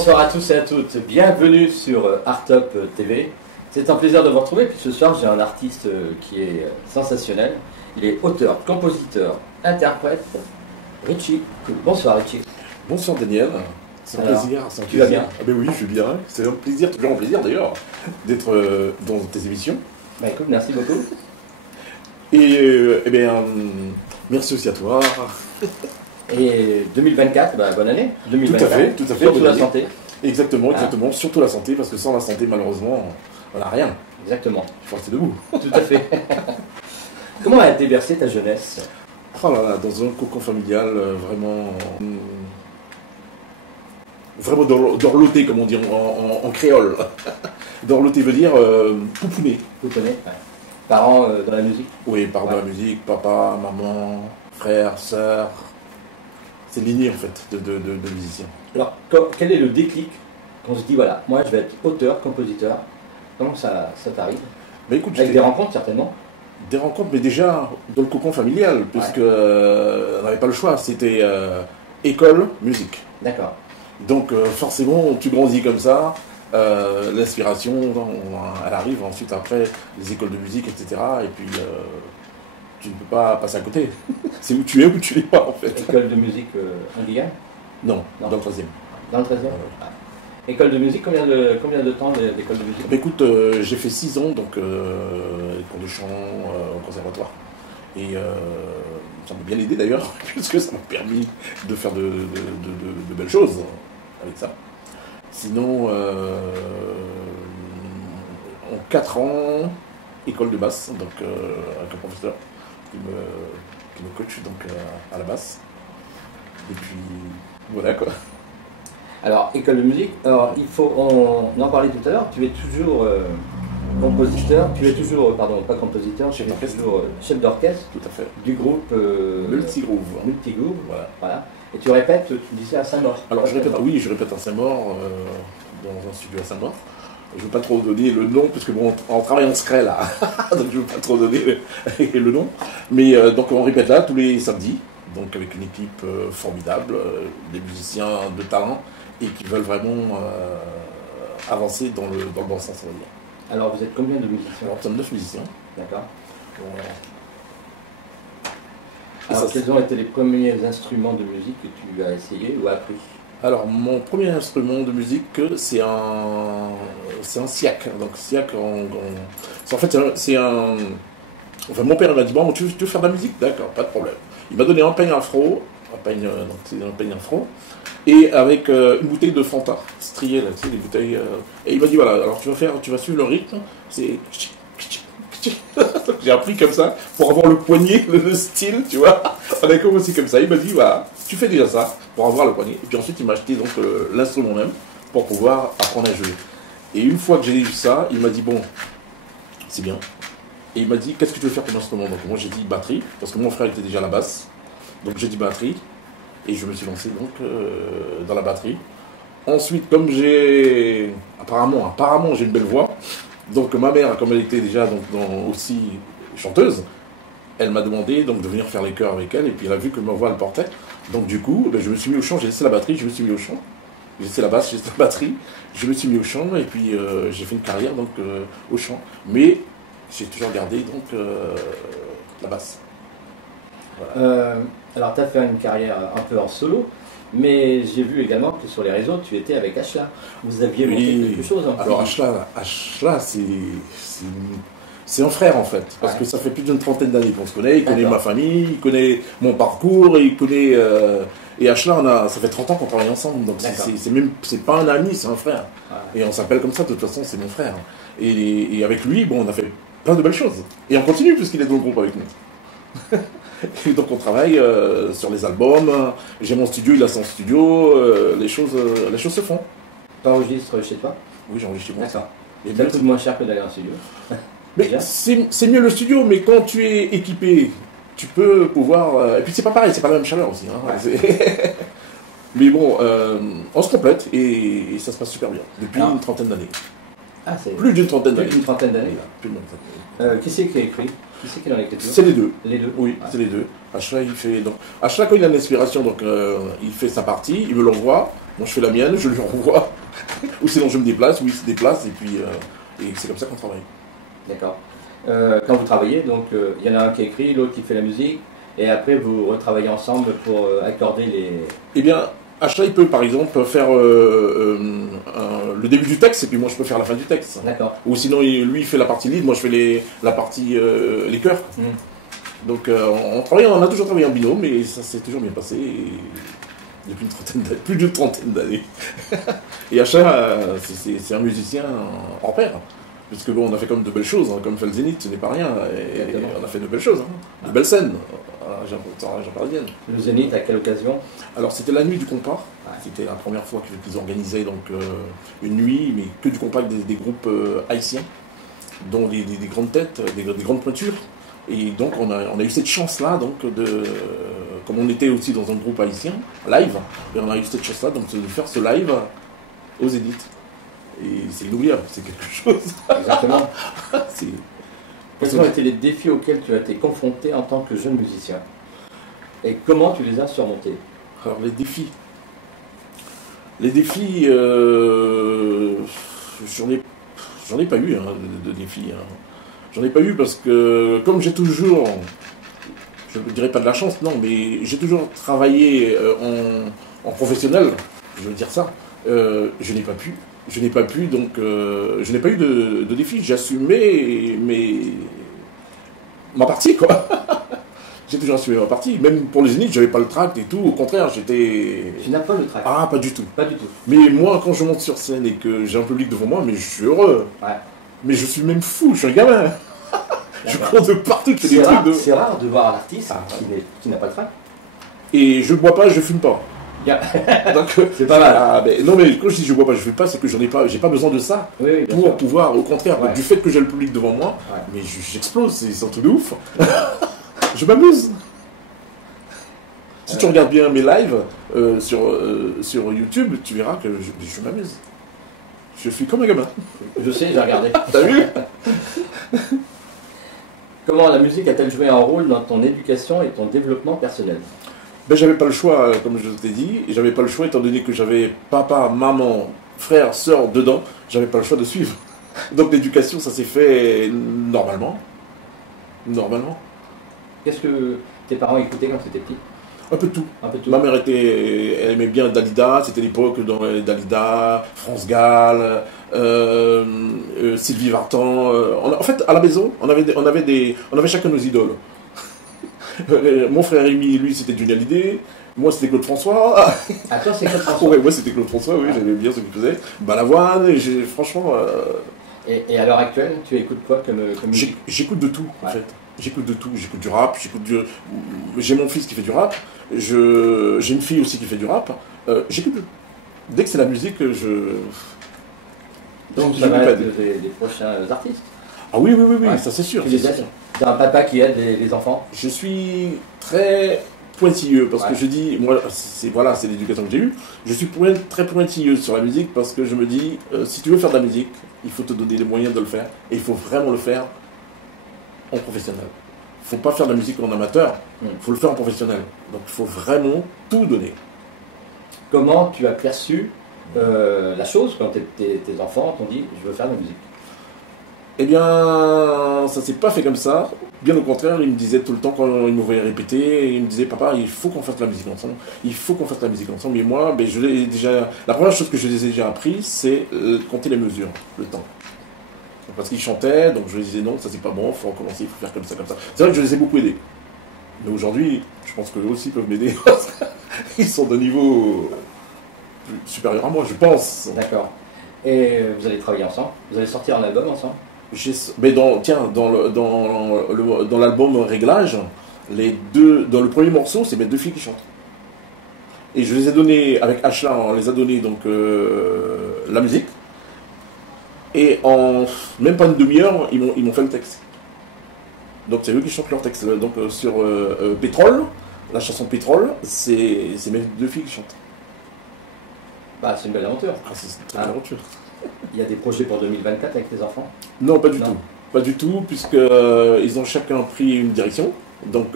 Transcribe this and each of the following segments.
bonsoir à tous et à toutes. Bienvenue sur Artop TV. C'est un plaisir de vous retrouver. Puis ce soir, j'ai un artiste qui est sensationnel. Il est auteur, compositeur, interprète. Richie. Bonsoir Richie. Bonsoir Daniel. C'est un plaisir. Tu vas bien? Ah ben oui, je vais bien. C'est un plaisir, toujours un plaisir d'ailleurs, d'être dans tes émissions. Bah écoute, merci beaucoup. Et eh bien, merci aussi à toi. Et 2024, bah, bonne année. 2024. Tout à fait. Surtout la santé. Exactement, surtout la santé, parce que sans la santé, malheureusement, on n'a rien. Exactement. Il faut rester debout. Tout à fait. Comment a été bercée ta jeunesse? Oh là là, dans un cocon familial, vraiment dorloté, comme on dit en créole. Dorloté veut dire pouponné. Pouponné, ouais. Parents dans la musique? Oui, parents dans la musique, papa, maman, frère, sœur. C'est lignée en fait de musiciens. Alors, quel est le déclic quand on se dit voilà, moi je vais être auteur, compositeur? Comment ça t'arrive? Bah, écoute, avec des rencontres certainement? Des rencontres, mais déjà dans le cocon familial, puisque on n'avait pas le choix, c'était école, musique. D'accord. Donc forcément, tu grandis comme ça, l'inspiration, elle arrive ensuite après les écoles de musique, etc. Et puis tu ne peux pas passer à côté. C'est où tu es ou tu n'es pas en fait. École de musique en Guyane? Non, dans le 13e. Dans le 13e? Ah. École de musique, combien de temps d'école de musique? Bah, écoute, j'ai fait 6 ans, donc cours de chant au conservatoire. Et ça m'a bien aidé d'ailleurs, puisque ça m'a permis de faire de belles choses avec ça. Sinon, en 4 ans, école de basse, donc avec un professeur qui me coach donc, à la basse. Et puis voilà quoi. Alors, école de musique, alors on en parlait tout à l'heure, tu es toujours compositeur, tu es toujours, pardon, pas compositeur, tu es toujours chef d'orchestre. Tout à fait. Du groupe Multigroove. Multigroove, voilà. Et tu répètes, tu disais à Saint-Maur. Alors je répète à Saint-Maur, dans un studio à Saint-Maur. Je ne veux pas trop donner le nom, parce que bon, on travaille en secret là, donc je ne veux pas trop donner le nom. Mais donc on répète là tous les samedis, donc avec une équipe formidable, des musiciens de talent, et qui veulent vraiment avancer dans le bon sens, on va dire. Alors vous êtes combien de musiciens? Alors nous sommes 9 musiciens. D'accord. Alors quels ont été les premiers instruments de musique que tu as essayé ou appris? Alors mon premier instrument de musique, c'est un siak. Donc siak, en fait c'est un... Enfin mon père m'a dit, bon tu veux faire de la musique? D'accord, pas de problème. Il m'a donné un peigne afro, et avec une bouteille de Fanta, striée là, tu sais, des bouteilles. Et il m'a dit voilà, alors tu vas suivre le rythme, c'est... J'ai appris comme ça, pour avoir le poignet, le style, tu vois. On a commencé comme ça, il m'a dit voilà, tu fais déjà ça, pour avoir le poignet. Et puis ensuite il m'a acheté donc l'instrument même, pour pouvoir apprendre à jouer. Et une fois que j'ai eu ça, il m'a dit bon, c'est bien. Et il m'a dit qu'est-ce que tu veux faire comme instrument? Donc moi j'ai dit batterie, parce que mon frère était déjà à la basse. Donc j'ai dit batterie, et je me suis lancé donc dans la batterie. Ensuite, comme apparemment j'ai une belle voix, donc ma mère, comme elle était déjà donc, aussi chanteuse, elle m'a demandé donc, de venir faire les chœurs avec elle, et puis elle a vu que ma voix elle portait. Donc du coup, je me suis mis au chant, j'ai laissé la batterie, je me suis mis au chant. J'ai laissé la basse, j'ai laissé la batterie, je me suis mis au chant, et puis j'ai fait une carrière donc, au chant. Mais j'ai toujours gardé donc, la basse. Voilà. Alors tu as fait une carrière un peu en solo, mais j'ai vu également que sur les réseaux, tu étais avec Ashla. Vous aviez monté quelque chose en Alors Ashla c'est un frère en fait, parce que ça fait plus d'une trentaine d'années qu'on se connaît, il connaît ma famille, il connaît mon parcours, il connaît... et Ashla, ça fait 30 ans qu'on travaille ensemble, donc c'est pas un ami, c'est un frère. Ouais. Et on s'appelle comme ça, de toute façon c'est mon frère. Et avec lui, bon, on a fait plein de belles choses. Et on continue puisqu'il est dans le groupe avec nous. Et donc on travaille sur les albums, j'ai mon studio, il a son studio, les choses se font. Tu enregistres chez toi? Oui, j'enregistre chez moi. D'accord. Et ça coûte moins cher que d'aller en studio? Mais c'est mieux le studio, mais quand tu es équipé, tu peux pouvoir... Et puis c'est pas pareil, c'est pas la même chaleur aussi. Hein, ouais. Mais bon, on se complète et ça se passe super bien, depuis une trentaine d'années. Ah, plus d'une trentaine d'années. Plus d'une trentaine d'années. Qui c'est qui a écrit? Qui c'est qui est dans l'écriture? C'est les deux. Les deux? Oui, c'est les deux. Ashla, il fait... Donc, Ashla, quand il a une inspiration, donc, il fait sa partie, il me l'envoie, Moi je fais la mienne, je lui renvoie. Ou sinon je me déplace, ou il se déplace, et puis et c'est comme ça qu'on travaille. D'accord. Quand vous travaillez, donc il y en a un qui écrit, l'autre qui fait la musique, et après vous retravaillez ensemble pour accorder les... Eh bien, Achat, il peut par exemple faire le début du texte, et puis moi je peux faire la fin du texte. D'accord. Ou sinon lui il fait la partie lead, moi je fais la partie les chœurs. Donc on a toujours travaillé en binôme, mais ça s'est toujours bien passé. Depuis plus d'une trentaine d'années. Et Achat, c'est un musicien hors pair. Parce que bon, on a fait quand même de belles choses, hein, comme fait le Zénith, ce n'est pas rien. Et on a fait de belles choses, hein, de belles scènes, en région parisienne. Le Zénith, à quelle occasion? Alors c'était la nuit du compas. C'était la première fois qu'ils organisaient donc, une nuit, mais que du compas avec des groupes haïtiens, dont des grandes têtes, des grandes pointures. Et donc on a eu cette chance-là, donc comme on était aussi dans un groupe haïtien, live, et on a eu cette chance-là donc, de faire ce live au Zénith. Et c'est inoubliable, c'est quelque chose. Exactement. Quels ont été les défis auxquels tu as été confronté en tant que jeune musicien? Et comment tu les as surmontés? Alors les défis, j'en ai pas eu hein, de défis. Hein. J'en ai pas eu parce que comme j'ai toujours, je ne dirais pas de la chance, non, mais j'ai toujours travaillé en professionnel, je veux dire ça, je n'ai pas pu. Donc je n'ai pas eu de défi. J'ai assumé ma partie, quoi. J'ai toujours assumé ma partie. Même pour les Zénith, j'avais pas le tract et tout. Au contraire, j'étais... Tu n'as pas le tract? Ah, pas du tout. Pas du tout. Mais moi, quand je monte sur scène et que j'ai un public devant moi, mais je suis heureux. Ouais. Mais je suis même fou, je suis un gamin. Je cours de partout, je fais des trucs de... C'est rare de voir un artiste qui n'a pas le tract. Et je bois pas, je fume pas. Donc, c'est pas mal. Non mais quand je dis je bois pas, je fume pas, c'est que j'ai pas besoin de ça pour pouvoir, au contraire, du fait que j'ai le public devant moi, mais j'explose, c'est un truc de ouf. Je m'amuse. Si tu regardes bien mes lives sur YouTube, tu verras que je m'amuse. Je suis comme un gamin. Je sais, j'ai regardé. T'as vu? Comment la musique a-t-elle joué un rôle dans ton éducation et ton développement personnel? Ben, j'avais pas le choix, comme je t'ai dit, et j'avais pas le choix étant donné que j'avais papa, maman, frère, soeur dedans, j'avais pas le choix de suivre. Donc l'éducation, ça s'est fait normalement. Qu'est-ce que tes parents écoutaient quand tu étais petit? Un peu de tout. Ma mère elle aimait bien Dalida, c'était l'époque dans Dalida, France Gall, Sylvie Vartan. En fait, à la maison, on avait chacun nos idoles. Mon frère Rémi, lui, c'était Johnny Hallyday. Moi, c'était Claude François. Ah, toi, c'est Claude François? Ouais, moi, c'était Claude François, oui, j'aimais bien ce qu'il faisait. Balavoine, franchement... Et à l'heure actuelle, tu écoutes quoi comme musique? J'écoute de tout, en fait. J'écoute de tout. J'écoute du rap, j'ai mon fils qui fait du rap, j'ai une fille aussi qui fait du rap. J'écoute de... Dès que c'est la musique, Donc, ça va être des prochains artistes? Ah oui, ça c'est sûr. C'est un papa qui aide les enfants? Je suis très pointilleux parce que je dis, moi, c'est l'éducation que j'ai eue. Je suis très pointilleux sur la musique parce que je me dis, si tu veux faire de la musique, il faut te donner les moyens de le faire et il faut vraiment le faire en professionnel. Il ne faut pas faire de la musique en amateur, il faut le faire en professionnel. Donc il faut vraiment tout donner. Comment tu as perçu la chose quand tes enfants t'ont dit je veux faire de la musique? Eh bien, ça s'est pas fait comme ça. Bien au contraire, ils me disaient tout le temps quand ils me voyaient répéter, ils me disaient papa, il faut qu'on fasse de la musique ensemble. Il faut qu'on fasse de la musique ensemble. Et moi, la première chose que je les ai déjà appris, c'est compter les mesures, le temps. Parce qu'ils chantaient, donc je les disais non, ça c'est pas bon, il faut recommencer, il faut faire comme ça, comme ça. C'est vrai que je les ai beaucoup aidés. Mais aujourd'hui, je pense qu'eux aussi peuvent m'aider. Ils sont d'un niveau supérieur à moi, je pense. D'accord. Et vous allez travailler ensemble? Vous allez sortir un album ensemble? Mais dans l'album Réglage, dans le premier morceau, c'est mes deux filles qui chantent. Et je les ai donnés, avec Ashla, on les a donné donc la musique. Et en même pas une demi-heure, ils m'ont fait le texte. Donc c'est eux qui chantent leur texte. Donc sur Pétrole, la chanson Pétrole, c'est mes deux filles qui chantent. Bah, c'est une belle aventure. Ah, c'est une très belle aventure. Il y a des projets pour 2024 avec tes enfants? Non, pas du tout. Pas du tout, puisqu'ils ont chacun pris une direction. Donc,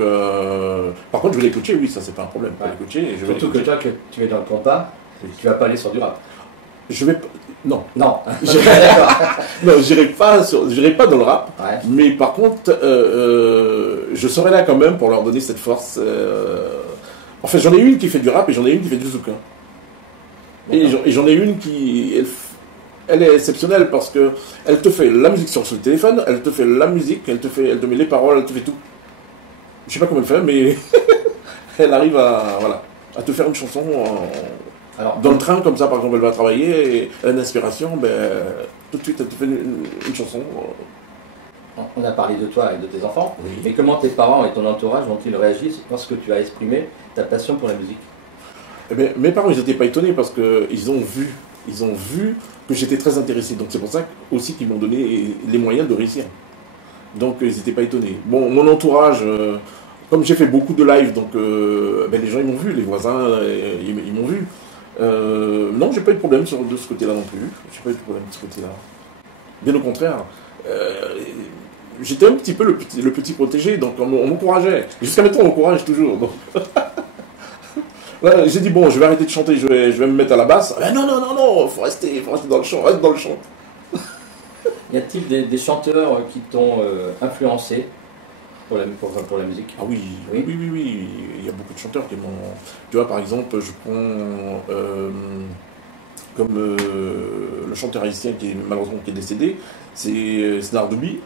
par contre, je vais les coacher, oui, ça c'est pas un problème. Surtout que toi, que tu es dans le compas, Tu vas pas aller sur du rap. Je vais... Non. Non. Non, j'irai pas dans le rap. Ouais. Mais par contre, je serai là quand même pour leur donner cette force. En fait, j'en ai une qui fait du rap et j'en ai une qui fait du zouk. Et j'en ai une qui... Elle est exceptionnelle parce que elle te fait la musique sur le téléphone, elle te fait la musique, elle te met les paroles, elle te fait tout. Je sais pas comment elle fait, mais elle arrive à te faire une chanson alors, dans le train, comme ça, par exemple, elle va travailler et elle a une inspiration, tout de suite, elle te fait une chanson. On a parlé de toi et de tes enfants, oui. Mais comment tes parents et ton entourage vont-ils réagir lorsque tu as exprimé ta passion pour la musique? Eh bien, mes parents, ils n'étaient pas étonnés parce qu'ils ont vu que j'étais très intéressé. Donc c'est pour ça aussi qu'ils m'ont donné les moyens de réussir. Donc ils n'étaient pas étonnés. Bon, mon entourage, comme j'ai fait beaucoup de live, donc les gens ils m'ont vu, les voisins ils m'ont vu. Non, j'ai pas eu de problème de ce côté-là non plus. J'ai pas eu de problème de ce côté-là. Bien au contraire. J'étais un petit peu le petit protégé, donc on m'encourageait. Jusqu'à maintenant on m'encourage toujours. Donc. Là, j'ai dit bon, je vais arrêter de chanter, je vais me mettre à la basse. Non, faut rester dans le chant, reste dans le chant. Y a-t-il des chanteurs qui t'ont influencé pour la musique? Ah oui. Il y a beaucoup de chanteurs qui m'ont... Tu vois, par exemple, je prends comme le chanteur haïtien qui est malheureusement qui est décédé, c'est Snardoubi.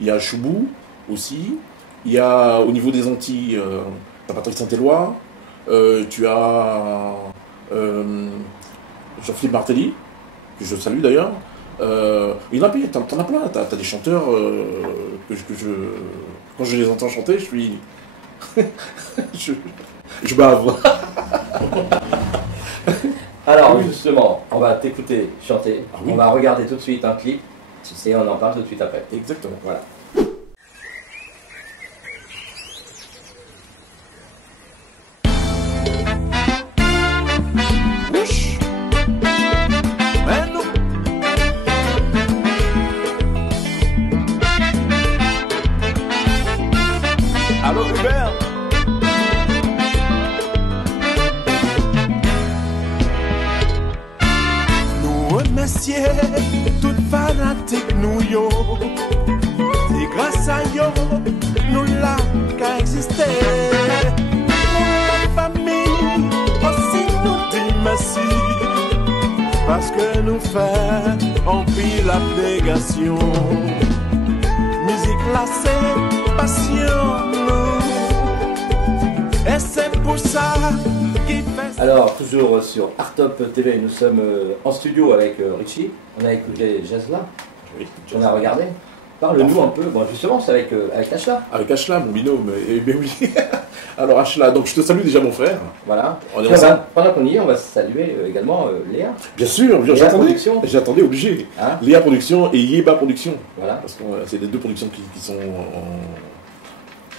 Il y a Choubou aussi. Il y a au niveau des Antilles, Patrick Saint-Éloi. Tu as Jean-Philippe Martelly, que je salue d'ailleurs. Il y en a plein, t'en as plein. T'as des chanteurs que quand je les entends chanter, je suis. je bave. Alors, justement, on va t'écouter chanter. Ah oui. On va regarder tout de suite un clip. Et on en parle tout de suite après. Exactement. Voilà. Allô Hubert. Nous remercions toute fanatique nous yo. C'est grâce à yo nous là qu'a existé. Pour la famille aussi nous dit merci. Parce que nous faisons en pile l'abnégation. Musique là c'est passion. Et c'est pour ça qu'il fait... Alors, toujours sur Artop TV, nous sommes en studio avec Richie. On a écouté Jazla. Oui, on a regardé. Parle-nous un peu. Bon, justement, c'est avec Ashla. Avec Ashla, mon binôme. Eh bien oui. Alors Ashla, donc je te salue déjà mon frère. Voilà. On est ensemble. Pendant qu'on y est, on va saluer également Léa. Bien sûr, j'attendais obligé. Hein? Léa Production et Yeba Production. Voilà. Parce que c'est les deux productions qui sont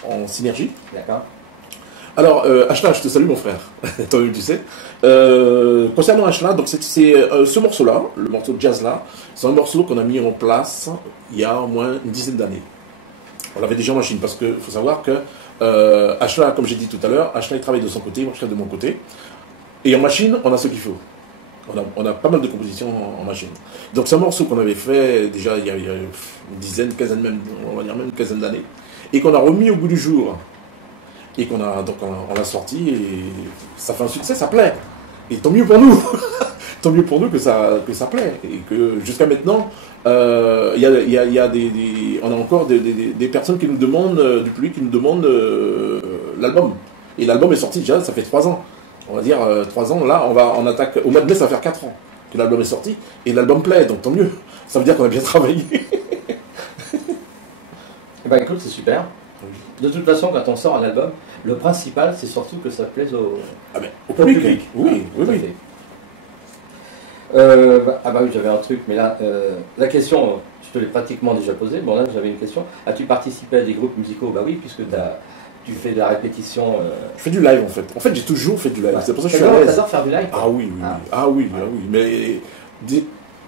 en synergie. D'accord. Alors, Ashla, je te salue mon frère, toi-même tu sais. Concernant Ashla, donc c'est ce morceau-là, le morceau de Jazz-là, c'est un morceau qu'on a mis en place il y a au moins une dizaine d'années. On l'avait déjà en machine, parce qu'il faut savoir que Ashla, comme j'ai dit tout à l'heure, Ashla il travaille de son côté, moi je travaille de mon côté. Et en machine, on a ce qu'il faut. On a pas mal de compositions en machine. Donc c'est un morceau qu'on avait fait déjà il y a une dizaine, quinzaine même, on va dire même une quinzaine d'années, et qu'on a remis au goût du jour. Et on l'a sorti et ça fait un succès, ça plaît. Et tant mieux pour nous, tant mieux pour nous que ça plaît. Et que jusqu'à maintenant, on a encore des personnes qui nous demandent, du public qui nous demandent l'album. Et l'album est sorti déjà, ça fait 3 ans. On va dire 3 ans, là on attaque, au mois de mai ça va faire 4 ans que l'album est sorti. Et l'album plaît, donc tant mieux. Ça veut dire qu'on a bien travaillé. Eh ben écoute, c'est super. De toute façon, quand on sort un album, le principal, c'est surtout que ça plaise au public. Oui. Oui, j'avais un truc, mais là, la question, je te l'ai pratiquement déjà posée. Bon, là, j'avais une question. As-tu participé à des groupes musicaux? Bah oui, puisque tu fais de la répétition. Je fais du live, en fait. En fait, j'ai toujours fait du live. Ouais. C'est pour ça que je suis à l'aise. T'adores faire du live? Ah oui. Mais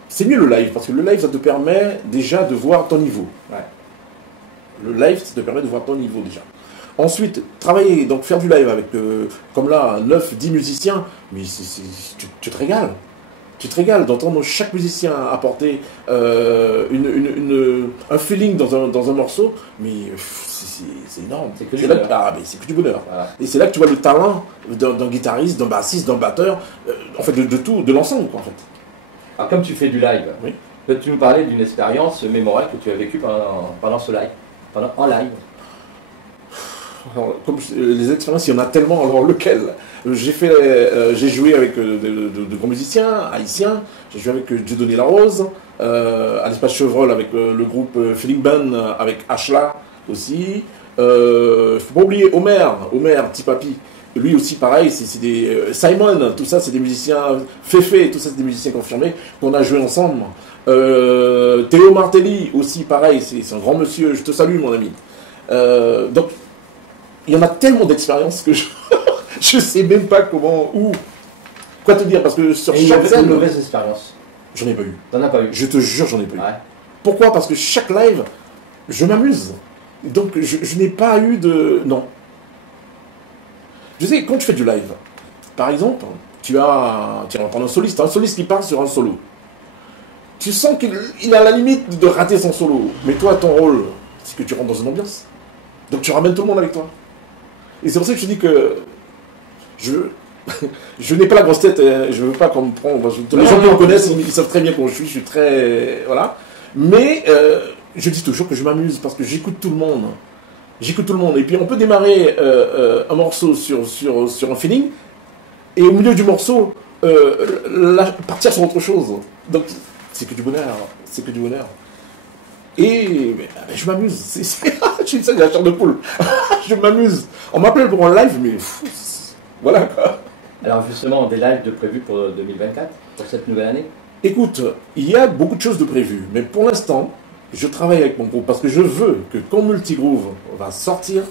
c'est mieux le live, parce que le live, ça te permet déjà de voir ton niveau. Ouais. Le live, ça te permet de voir ton niveau déjà. Ensuite, travailler, donc faire du live avec, comme là, 9-10 musiciens, mais tu te régales. Tu te régales d'entendre chaque musicien apporter un feeling dans un morceau, mais c'est énorme. C'est que du bonheur. C'est que du bonheur. Voilà. Et c'est là que tu vois le talent d'un guitariste, d'un bassiste, d'un batteur, en fait de tout, de l'ensemble, quoi, en fait. Alors comme tu fais du live, Oui. peux-tu nous parler d'une expérience mémorable que tu as vécue pendant ce live, en live? Alors, les expériences, il y en a tellement. Alors lequel? J'ai joué avec de grands musiciens haïtiens. J'ai joué avec Dieudonné Larose, à l'espace Chevreul avec le groupe Feeling Band avec Ashla aussi. Faut pas oublier Omer Tipapi. Lui aussi pareil, c'est des Simon, tout ça c'est des musiciens Féfé, tout ça c'est des musiciens confirmés qu'on a joué ensemble. Théo Martelly aussi pareil, c'est un grand monsieur. Je te salue mon ami. Donc il y en a tellement d'expériences que je sais même pas comment, quoi te dire, parce que sur chaque scène... une mauvaise expérience. J'en ai pas eu. T'en as pas eu? Je te jure, j'en ai pas eu. Ouais. Pourquoi? Parce que chaque live, je m'amuse. Donc je n'ai pas eu de... Non. Je sais, quand tu fais du live, par exemple, tu as... Tiens, on va prendre un soliste qui part sur un solo. Tu sens qu'il a la limite de rater son solo. Mais toi, ton rôle, c'est que tu rentres dans une ambiance. Donc tu ramènes tout le monde avec toi. Et c'est pour ça que je dis que je n'ai pas la grosse tête, je ne veux pas qu'on me prenne. Les gens qui me connaissent, ils savent très bien comment je suis très... Voilà. Mais je dis toujours que je m'amuse parce que j'écoute tout le monde. J'écoute tout le monde. Et puis on peut démarrer un morceau sur un feeling, et au milieu du morceau, partir sur autre chose. Donc c'est que du bonheur. C'est que du bonheur. Et je m'amuse. Je suis ça, la chair de poule. Je m'amuse. On m'appelle pour un live, mais voilà quoi. Alors justement, des lives de prévus pour 2024, pour cette nouvelle année? Écoute, il y a beaucoup de choses de prévues, mais pour l'instant, je travaille avec mon groupe parce que je veux que quand Multigroove va sortir,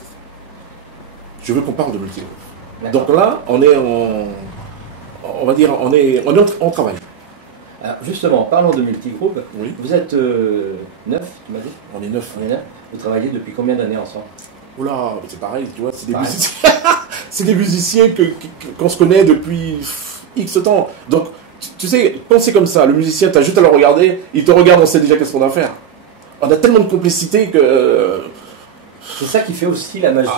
je veux qu'on parle de Multigroove. Donc là, on est en travail. Alors justement, parlons de Multigroove. Oui. Vous êtes 9, tu m'as dit? On est 9. On est 9. Vous travaillez depuis combien d'années ensemble? Oula, c'est pareil, tu vois, c'est des musiciens. C'est des musiciens qu'on se connaît depuis X temps. Donc, tu sais, quand c'est comme ça, le musicien, tu as juste à le regarder, il te regarde, on sait déjà qu'est-ce qu'on va faire. On a tellement de complicité que... C'est ça qui fait aussi la magie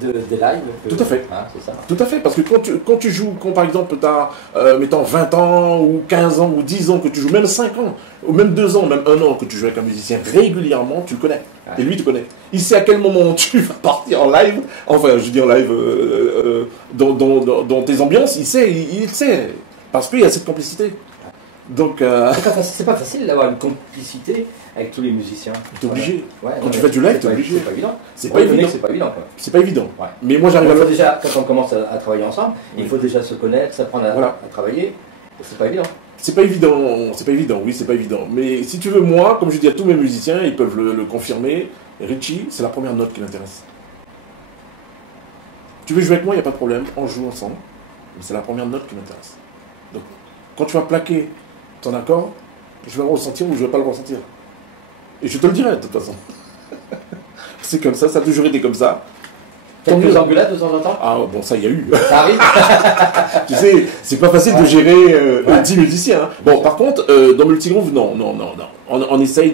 des lives. Tout à fait. Ah, c'est ça. Tout à fait, parce que quand tu joues, quand par exemple tu as, mettons, 20 ans, ou 15 ans, ou 10 ans, que tu joues, même 5 ans, ou même 2 ans, même 1 an, que tu joues avec un musicien régulièrement, tu le connais. Ouais. Et lui, te connaît. Il sait à quel moment tu vas partir en live, enfin, je dis en live, dans tes ambiances, il sait, parce qu'il y a cette complicité. Donc... C'est pas facile d'avoir une complicité avec tous les musiciens. T'es obligé. Ouais, quand tu fais du live, t'es obligé. C'est pas évident. C'est pas évident. C'est pas évident, quoi. C'est pas évident. Ouais. Mais moi, j'arrive à le... Déjà, quand on commence à travailler ensemble, il faut déjà se connaître, s'apprendre à travailler. C'est pas évident. C'est pas évident, oui, c'est pas évident. Mais si tu veux, moi, comme je dis à tous mes musiciens, ils peuvent le confirmer, Richie, c'est la première note qui l'intéresse. Tu veux jouer avec moi, il n'y a pas de problème, on joue ensemble, mais c'est la première note qui m'intéresse. Donc, quand tu vas plaquer ton accord, je vais le ressentir ou je ne vais pas le ressentir. Et je te le dirai, de toute façon. C'est comme ça a toujours été comme ça. Quelques embulades de temps en temps? Ah bon, ça, il y a eu. Ça arrive. Tu sais, c'est pas facile de gérer 10 musiciens. Hein. Bon, par contre, dans Multigroove, non. On essaye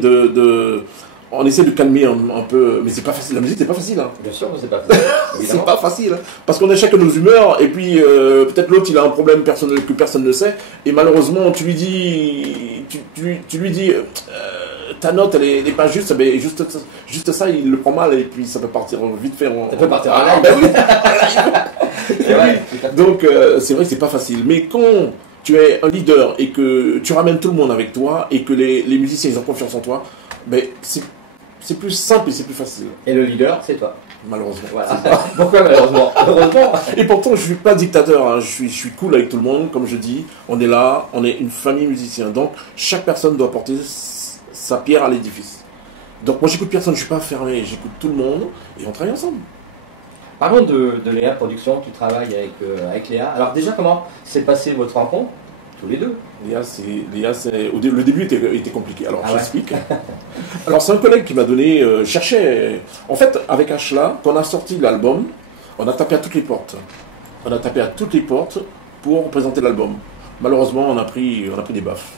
on essaie de calmer un peu, mais c'est pas facile. La musique, c'est pas facile. Hein. Bien sûr, c'est pas facile. C'est pas facile. Hein. Parce qu'on a chacun nos humeurs, et puis peut-être l'autre, il a un problème personnel que personne ne sait, et malheureusement, tu lui dis, ta note, elle est pas juste, mais juste ça, il le prend mal, et puis ça peut partir vite fait. Ça peut partir en live. Ben oui. C'est vrai. Donc, c'est vrai que c'est pas facile. Mais quand tu es un leader et que tu ramènes tout le monde avec toi, et que les musiciens, ils ont confiance en toi, ben c'est plus simple et c'est plus facile. Et le leader, c'est toi. Malheureusement. Voilà. Pourquoi malheureusement? Heureusement. Et pourtant, je suis pas dictateur. Hein. Je suis cool avec tout le monde. Comme je dis, on est là, on est une famille musicien. Donc, chaque personne doit apporter sa pierre à l'édifice. Donc, moi, j'écoute personne. Je suis pas fermé. J'écoute tout le monde et on travaille ensemble. Parlons de Léa Production. Tu travailles avec Léa. Alors déjà, comment s'est passée votre rencontre? tous les deux. Léa, le début était compliqué. Alors, j'explique. Alors, c'est un collègue qui m'a donné, cherchait. En fait, avec Ashla, quand on a sorti l'album, on a tapé à toutes les portes. On a tapé à toutes les portes pour présenter l'album. Malheureusement, on a pris des baffes.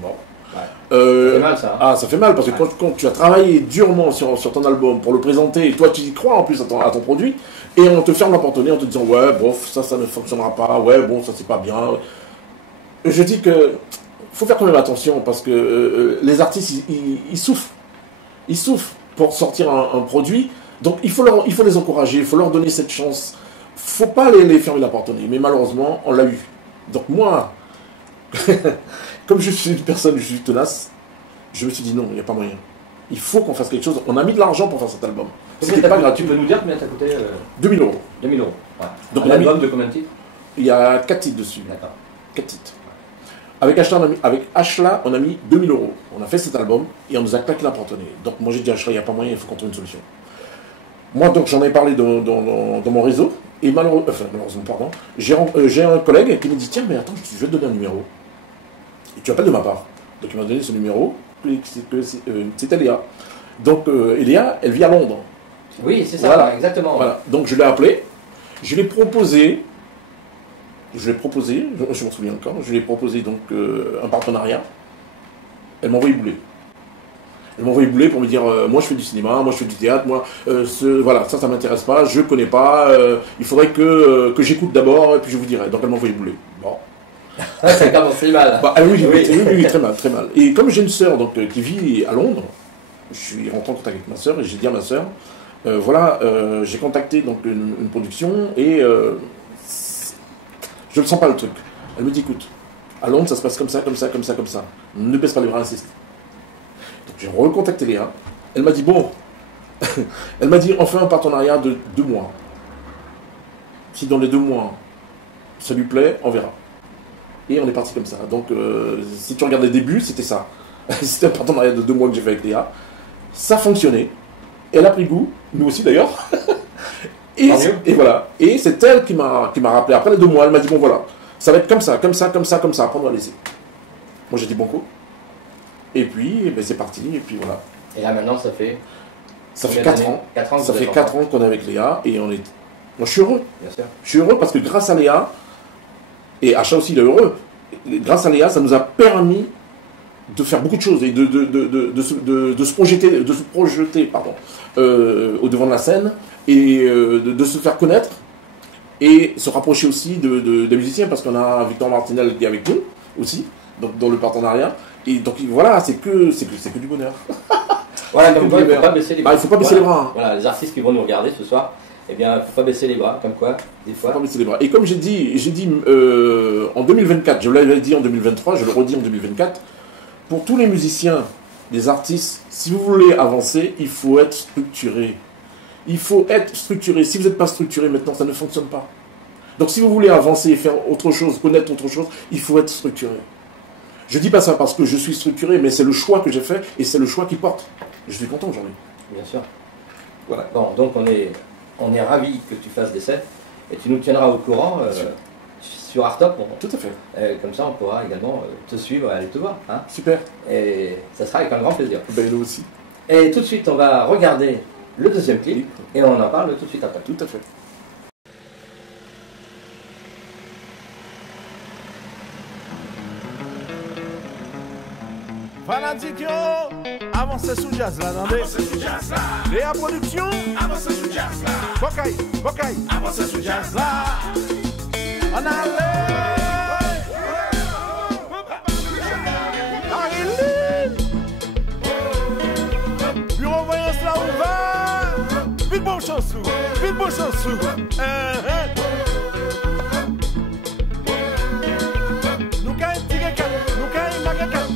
Bon. Ouais. Ça fait mal, ça. Ah, ça fait mal, parce que quand tu as travaillé durement sur ton album pour le présenter, et toi tu y crois en plus à ton produit, et on te ferme la porte au nez en te disant ouais, bof, ça ne fonctionnera pas, ouais, bon, ça c'est pas bien. Je dis que faut faire quand même attention, parce que les artistes, ils souffrent. Ils souffrent pour sortir un produit, donc il faut les encourager, il faut leur donner cette chance. Faut pas les fermer la porte au nez, mais malheureusement, on l'a eu. Donc moi, comme je suis une personne, je suis tenace, je me suis dit non, il n'y a pas moyen. Il faut qu'on fasse quelque chose. On a mis de l'argent pour faire cet album. C'était pas gratuit. Tu peux nous dire combien ça coûté 2 000 €. 2 000 €. Ouais. Donc un album de combien de titres? Il y a 4 titres dessus. D'accord. 4 titres. Avec Ashla, on a mis 2 000 €. On a fait cet album et on nous a claqué la porte au nez. Donc moi j'ai dit à Ashla, il n'y a pas moyen, il faut qu'on trouve une solution. Moi donc j'en ai parlé dans mon réseau. Et malheureusement, pardon, j'ai un collègue qui me dit tiens, mais attends, je vais te donner un numéro. Et tu appelles de ma part. Donc il m'a donné ce numéro, c'était Léa. Donc Léa, elle vit à Londres. Oui, c'est ça, voilà. Exactement. Voilà. Donc je l'ai appelé, je lui ai proposé, je m'en souviens encore, je lui ai proposé donc un partenariat. Elle m'a envoyé bouler. Elle m'a envoyé bouler pour me dire moi je fais du cinéma, moi je fais du théâtre, moi voilà, ça m'intéresse pas, je connais pas, il faudrait que j'écoute d'abord et puis je vous dirai. Donc elle m'a envoyé bouler. Bon. Ça commence mal. Bah, oui, très mal, très mal. Et comme j'ai une sœur donc qui vit à Londres, je suis rentré en contact avec ma sœur et j'ai dit à ma sœur voilà, j'ai contacté donc une production et je ne sens pas le truc. Elle me dit écoute, à Londres ça se passe comme ça, comme ça, comme ça, comme ça. Ne baisse pas les bras, insiste. Donc j'ai recontacté Léa. Elle m'a dit bon, elle m'a dit on fait un partenariat de 2 mois. Si dans les 2 mois ça lui plaît, on verra. Et on est parti comme ça. Donc si tu regardes les débuts, c'était ça. C'était un partenariat de 2 mois que j'ai fait avec Léa. Ça fonctionnait. Elle a pris goût, nous aussi d'ailleurs. et voilà. Et c'est elle qui m'a rappelé. Après les 2 mois, elle m'a dit bon voilà, ça va être comme ça, comme ça, comme ça, comme ça. Après on va laisser. Moi j'ai dit banco. Et puis c'est parti. Et puis voilà. Et là maintenant ça fait 4 ans. 4 ans ça fait 4 ans qu'on est avec Léa et moi je suis heureux. Bien sûr. Je suis heureux parce que grâce à Léa, et Acha aussi il est heureux, grâce à Léa, ça nous a permis de faire beaucoup de choses et de se projeter au devant de la scène et de se faire connaître et se rapprocher aussi des musiciens parce qu'on a Victor Martinel qui est avec nous aussi, donc dans le partenariat. Et donc voilà, c'est que du bonheur. Voilà, donc il ne faut pas baisser les bras. Il ne faut pas baisser les bras. Hein. Voilà, les artistes qui vont nous regarder ce soir, eh bien, il ne faut pas baisser les bras, comme quoi, des fois. Faut pas baisser les bras. Et comme j'ai dit en 2024, je l'avais dit en 2023, je le redis en 2024, pour tous les musiciens, les artistes, si vous voulez avancer, il faut être structuré. Il faut être structuré. Si vous n'êtes pas structuré maintenant, ça ne fonctionne pas. Donc si vous voulez avancer et faire autre chose, connaître autre chose, il faut être structuré. Je ne dis pas ça parce que je suis structuré, mais c'est le choix que j'ai fait et c'est le choix qui porte. Je suis content aujourd'hui. Bien sûr. Voilà. Bon, donc on est ravis que tu fasses des sets et tu nous tiendras au courant sur Artop. Tout à fait. Comme ça, on pourra également te suivre et aller te voir. Hein. Super. Et ça sera avec un grand plaisir. Ben, nous aussi. Et tout de suite, on va regarder le deuxième clip et on en parle tout de suite après. Tout à fait. Fanatique yo, avancez sous jazz là, attendez. Avancez sous jazz là. Léa Production, avancez sous jazz là. Bocaille, avancez sous jazz là. On allait. Marilyn. Bureau voyance là ouvert. Vite bon chansou. Nous caille tigre cal, nous caille maga cal.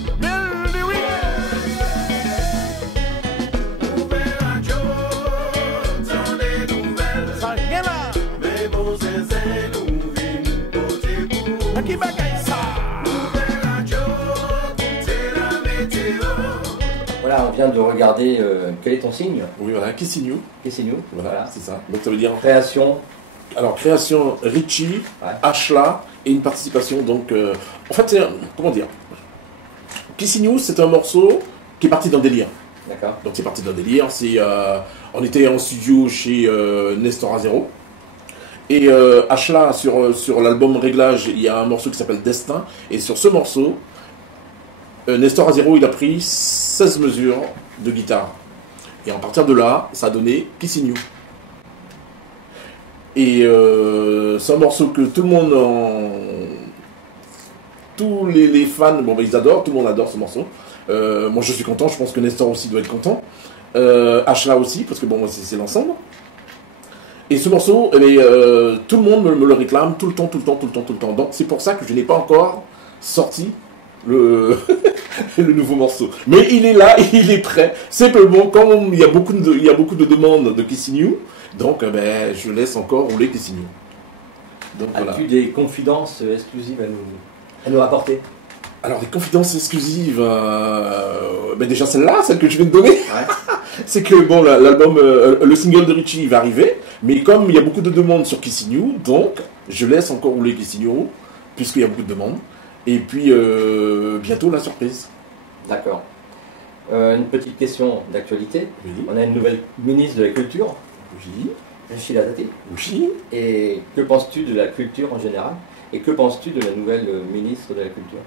Voilà, on vient de regarder quel est ton signe. Oui, voilà, Kissignou. Kissignou, Voilà, c'est ça. Donc ça veut dire création, Alors, création Richie, Ashla et une participation. Donc, en fait, comment dire, Kissing You, c'est un morceau qui est parti d'un délire. D'accord. Donc, c'est parti d'un délire. On était en studio chez Nestor Azero. Et Ashla, sur l'album Réglage, il y a un morceau qui s'appelle Destin. Et sur ce morceau, Nestor Azero, il a pris 16 mesures de guitare. Et à partir de là, ça a donné Kissing You. Et c'est un morceau que tout le monde, tous les fans, bon, ils adorent, tout le monde adore ce morceau. Moi je suis content, je pense que Nestor aussi doit être content. Ashla aussi, parce que bon, c'est l'ensemble. Et ce morceau, tout le monde me le réclame tout le temps. Donc c'est pour ça que je n'ai pas encore sorti le nouveau morceau. Mais il est là, il est prêt. Simplement, comme il y a beaucoup de demandes de Kissing You, donc je laisse encore rouler Kissing You. Donc, as-tu des confidences exclusives à nous rapporter? Alors, des confidences exclusives, déjà celle-là, celle que je viens de donner, c'est que bon, l'album, le single de Richie, il va arriver, mais comme il y a beaucoup de demandes sur Kissing You, donc je laisse encore rouler Kissing You, puisqu'il y a beaucoup de demandes, et puis bientôt la surprise. D'accord. Une petite question d'actualité. Oui. On a une nouvelle ministre de la Culture. Oui. Sheila Dati. Oui. Et que penses-tu de la culture en général? Et que penses-tu de la nouvelle ministre de la Culture?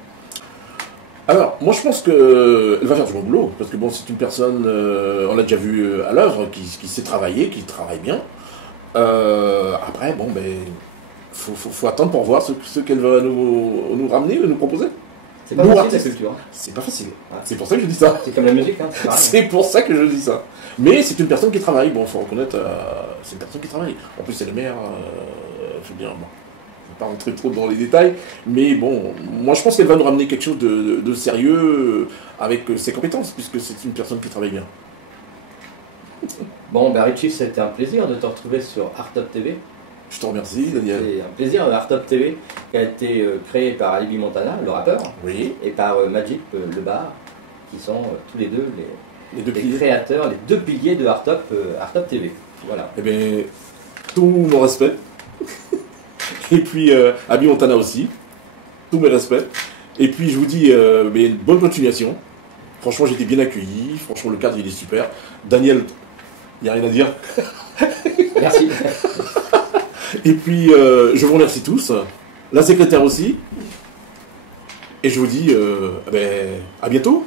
Alors, moi je pense qu'elle va faire du bon boulot, parce que bon, c'est une personne, on l'a déjà vu à l'œuvre, qui sait travailler, qui travaille bien. Après, bon, faut attendre pour voir ce qu'elle va nous ramener, nous proposer. C'est pas facile la culture. C'est pas facile. Ouais. C'est pour ça que je dis ça. C'est comme la musique, hein. C'est pour ça que je dis ça. Mais c'est une personne qui travaille. Bon, faut reconnaître, c'est une personne qui travaille. En plus, c'est le maire. Je veux dire, bon, je ne vais pas rentrer trop dans les détails, mais bon, moi je pense qu'elle va nous ramener quelque chose de sérieux avec ses compétences, puisque c'est une personne qui travaille bien. Bon, Richie, c'était un plaisir de te retrouver sur Arttop TV. Je te remercie, Daniel. C'est un plaisir. Arttop TV qui a été créé par Alibi Montana, le rappeur, oui, et par Magic, le bar, qui sont tous les deux les créateurs, les deux piliers de Arttop TV. Voilà. Eh bien, tout mon respect. Et puis, Alibi Montana aussi. Tous mes respects. Et puis, je vous dis, bonne continuation. Franchement, j'ai été bien accueilli. Franchement, le cadre, il est super. Daniel, il n'y a rien à dire. Merci. Et puis, je vous remercie tous, la secrétaire aussi, et je vous dis à bientôt.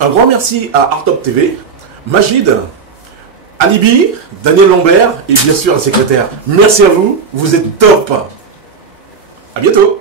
Un grand merci à Arttop TV, Majid, Alibi, Daniel Lambert et bien sûr la secrétaire. Merci à vous, vous êtes top. À bientôt.